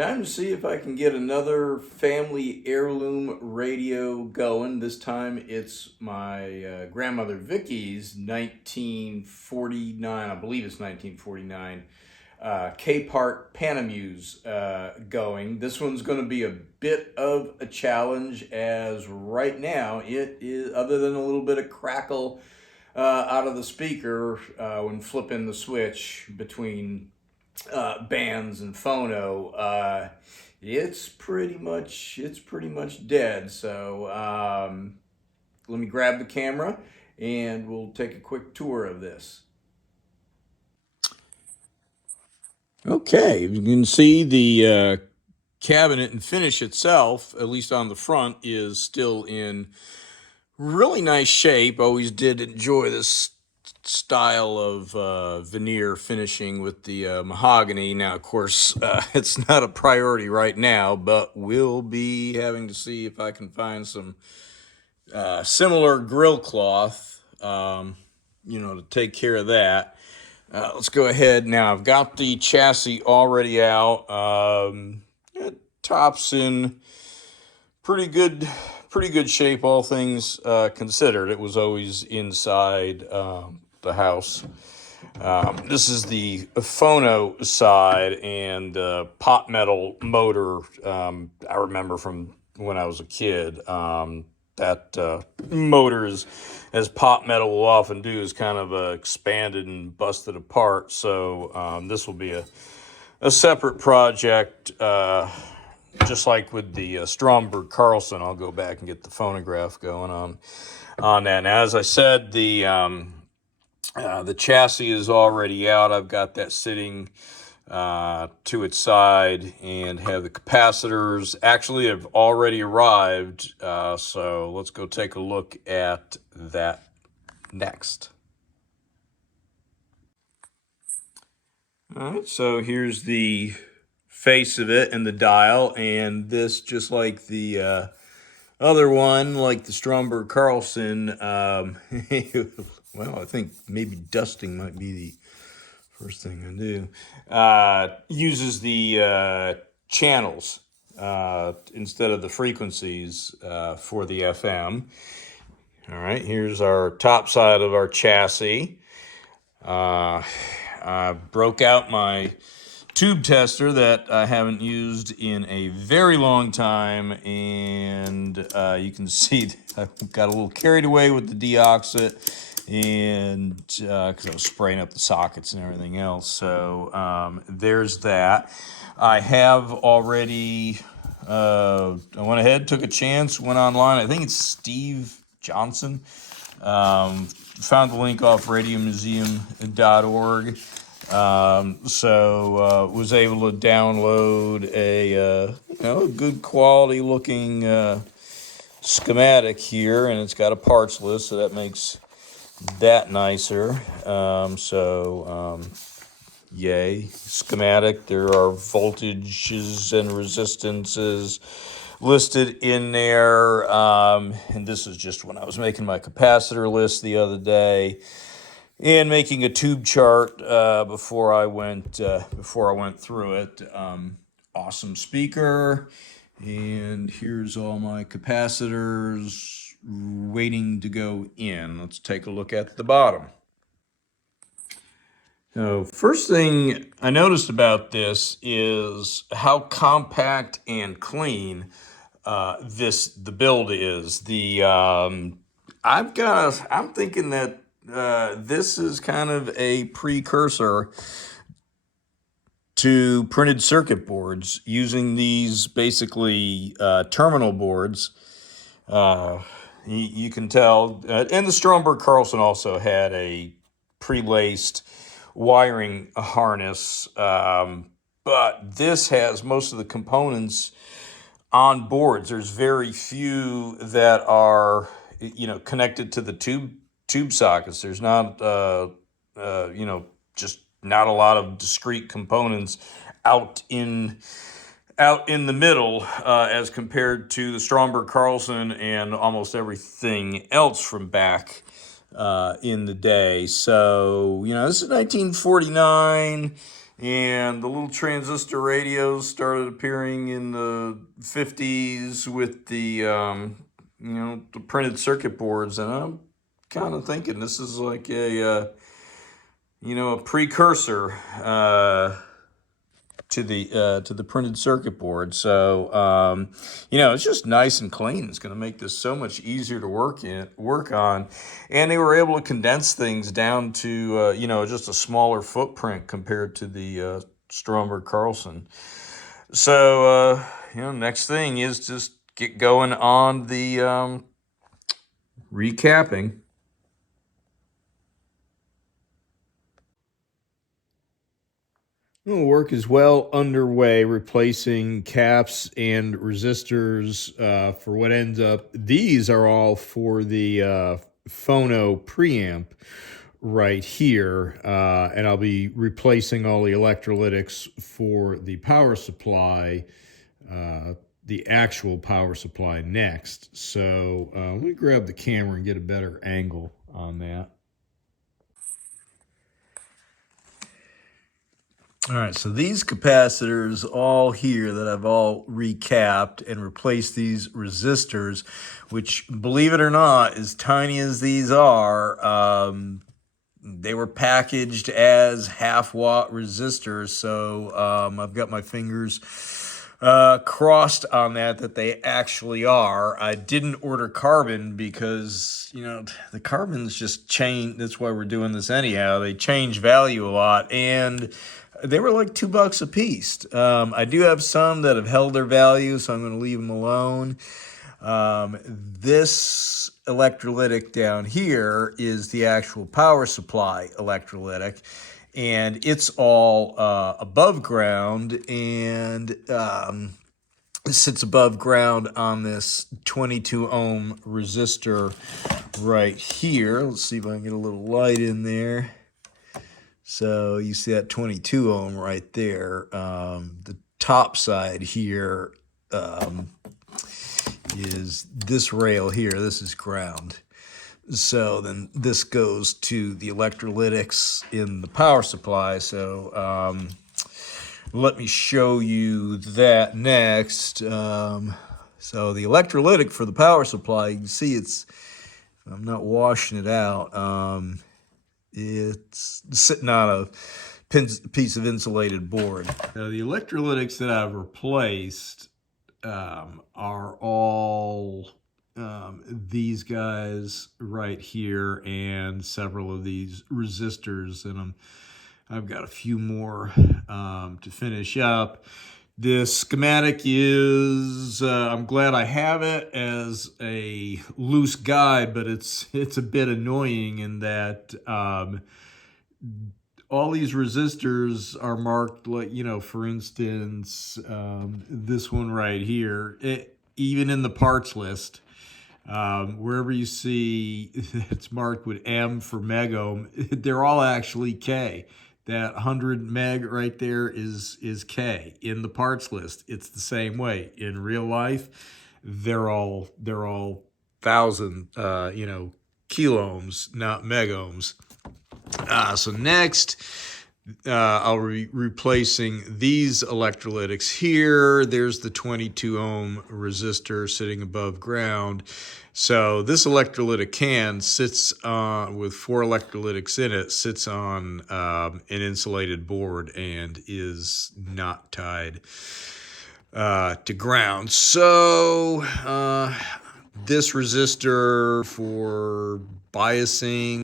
Time to see if I can get another family heirloom radio going. This time it's my grandmother Vicky's 1949, I believe it's 1949, CapeHart Panamuse going. This one's going to be a bit of a challenge, as right now it is, other than a little bit of crackle out of the speaker when flipping the switch between bands and phono, it's pretty much dead. So let me grab the camera and we'll take a quick tour of this. Okay, you can see the cabinet and finish itself, at least on the front, is still in really nice shape. Always did enjoy this style of veneer finishing with the mahogany. Now, of course, it's not a priority right now, but we'll be having to see if I can find some similar grill cloth, to take care of that. Let's go ahead now. I've got the chassis already out. It tops in pretty good shape, all things considered. It was always inside the house. This is the phono side, and pot metal motor. I remember from when I was a kid. That motor is, as pot metal will often do, is kind of expanded and busted apart. So this will be a separate project. Just like with the Stromberg Carlson, I'll go back and get the phonograph going on that. Now, as I said, the chassis is already out. I've got that sitting to its side, and have the capacitors actually have already arrived. So let's go take a look at that next. All right, so here's the face of it and the dial, and this, just like the other one, like the Stromberg Carlson, well, I think maybe dusting might be the first thing I do, uses the channels instead of the frequencies for the FM. All right, here's our top side of our chassis. I broke out my tube tester that I haven't used in a very long time, and you can see I got a little carried away with the deoxit, and because I was spraying up the sockets and everything else. So there's that. I have already I went ahead, took a chance, went online. I think it's Steve Johnson. Found the link off radiomuseum.org. So was able to download a good quality looking schematic here, and it's got a parts list, so that makes that nicer. Yay, schematic. There are voltages and resistances listed in there, and this is just when I was making my capacitor list the other day and making a tube chart before I went through it. Awesome speaker, and here's all my capacitors waiting to go in. Let's take a look at the bottom. So first thing I noticed about this is how compact and clean the build is. I'm thinking that this is kind of a precursor to printed circuit boards, using these basically terminal boards. You can tell, and the Stromberg Carlson also had a pre-laced wiring harness, but this has most of the components on boards. There's very few that are connected to the tube sockets. There's not just not a lot of discrete components out in the middle as compared to the Stromberg Carlson and almost everything else from back in the day. So this is 1949, And the little transistor radios started appearing in the 50s with the, the printed circuit boards. And I'm kind of thinking this is like a precursor to the printed circuit board. So it's just nice and clean. It's going to make this so much easier to work on, and they were able to condense things down to just a smaller footprint compared to the Stromberg Carlson. So next thing is just get going on the recapping. Work is well underway replacing caps and resistors for what ends up. These are all for the Phono preamp right here, and I'll be replacing all the electrolytics for the power supply, the actual power supply next. So let me grab the camera and get a better angle on that. All right, so these capacitors all here that I've all recapped and replaced these resistors, which, believe it or not, as tiny as these are, they were packaged as half-watt resistors, so I've got my fingers crossed on that they actually are. I didn't order carbon because, the carbons just change. That's why we're doing this anyhow. They change value a lot, and they were like $2 a piece. I do have some that have held their value, so I'm going to leave them alone. This electrolytic down here is the actual power supply electrolytic, and it's all above ground, and it sits above ground on this 22 ohm resistor right here. Let's see if I can get a little light in there. So you see that 22 ohm right there. The top side here is this rail here. This is ground. So then this goes to the electrolytics in the power supply. So let me show you that next. So the electrolytic for the power supply, you can see I'm not washing it out. It's sitting on a piece of insulated board. Now, the electrolytics that I've replaced are all these guys right here and several of these resistors in them. I've got a few more to finish up. This schematic is, I'm glad I have it as a loose guide, but it's a bit annoying in that all these resistors are marked like, for instance, this one right here, even in the parts list, wherever you see it's marked with M for Meg Ohm, they're all actually K. That 100 meg right there is K. In the parts list, it's the same way. In real life, they're all 1,000 kilo ohms, not meg ohms. So next, I'll be replacing these electrolytics here. There's the 22 ohm resistor sitting above ground. So this electrolytic can sits with 4 electrolytics in it, sits on an insulated board and is not tied to ground. So this resistor for biasing.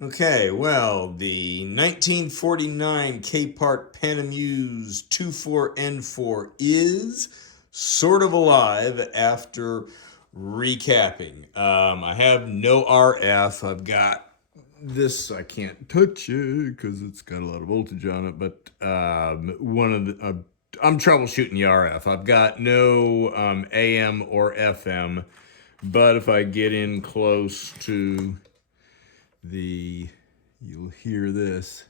Okay, well, the 1949 CapeHart Panamuse 24N4 is sort of alive after recapping. I have no RF. I've got this, I can't touch it because it's got a lot of voltage on it, but I'm troubleshooting the RF. I've got no AM or FM, but if I get in close to you'll hear this.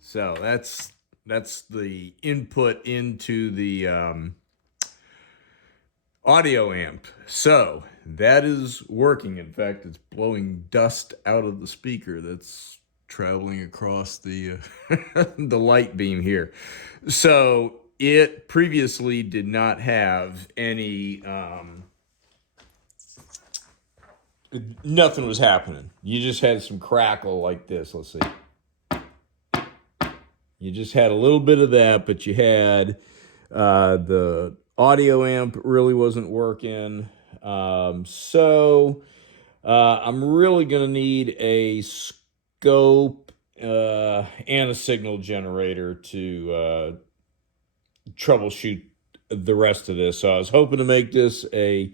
So that's the input into the audio amp. So that is working. In fact, it's blowing dust out of the speaker that's traveling across the the light beam here. So it previously did not have any nothing was happening. You just had some crackle like this. Let's see. You just had a little bit of that, but you had the audio amp really wasn't working. So I'm really going to need a scope and a signal generator to troubleshoot the rest of this. So I was hoping to make this a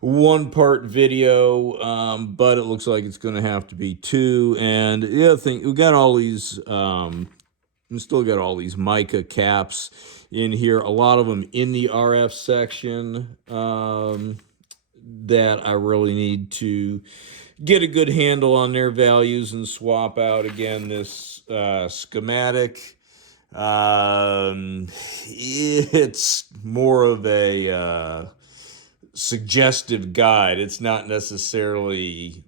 one-part video, but it looks like it's going to have to be two. And the other thing, we got all these, we still got all these mica caps in here, a lot of them in the RF section that I really need to get a good handle on their values and swap out. Again, this schematic, it's more of a suggestive guide. It's not necessarily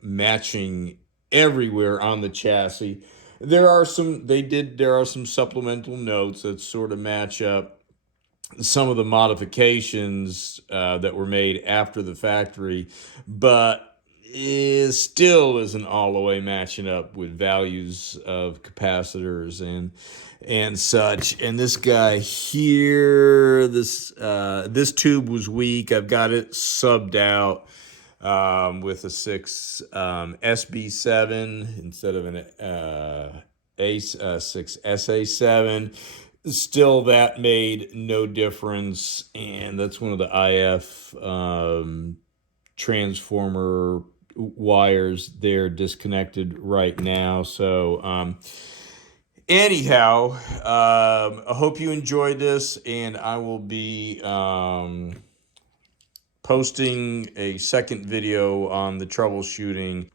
matching everywhere on the chassis. There are some supplemental notes that sort of match up some of the modifications that were made after the factory, but it still isn't all the way matching up with values of capacitors and such. And this guy here, this tube was weak. I've got it subbed out with a 6 SB7 instead of an 6 SA7. Still, that made no difference, and that's one of the IF transformer wires. They're disconnected right now. So anyhow, I hope you enjoyed this, and I will be posting a second video on the troubleshooting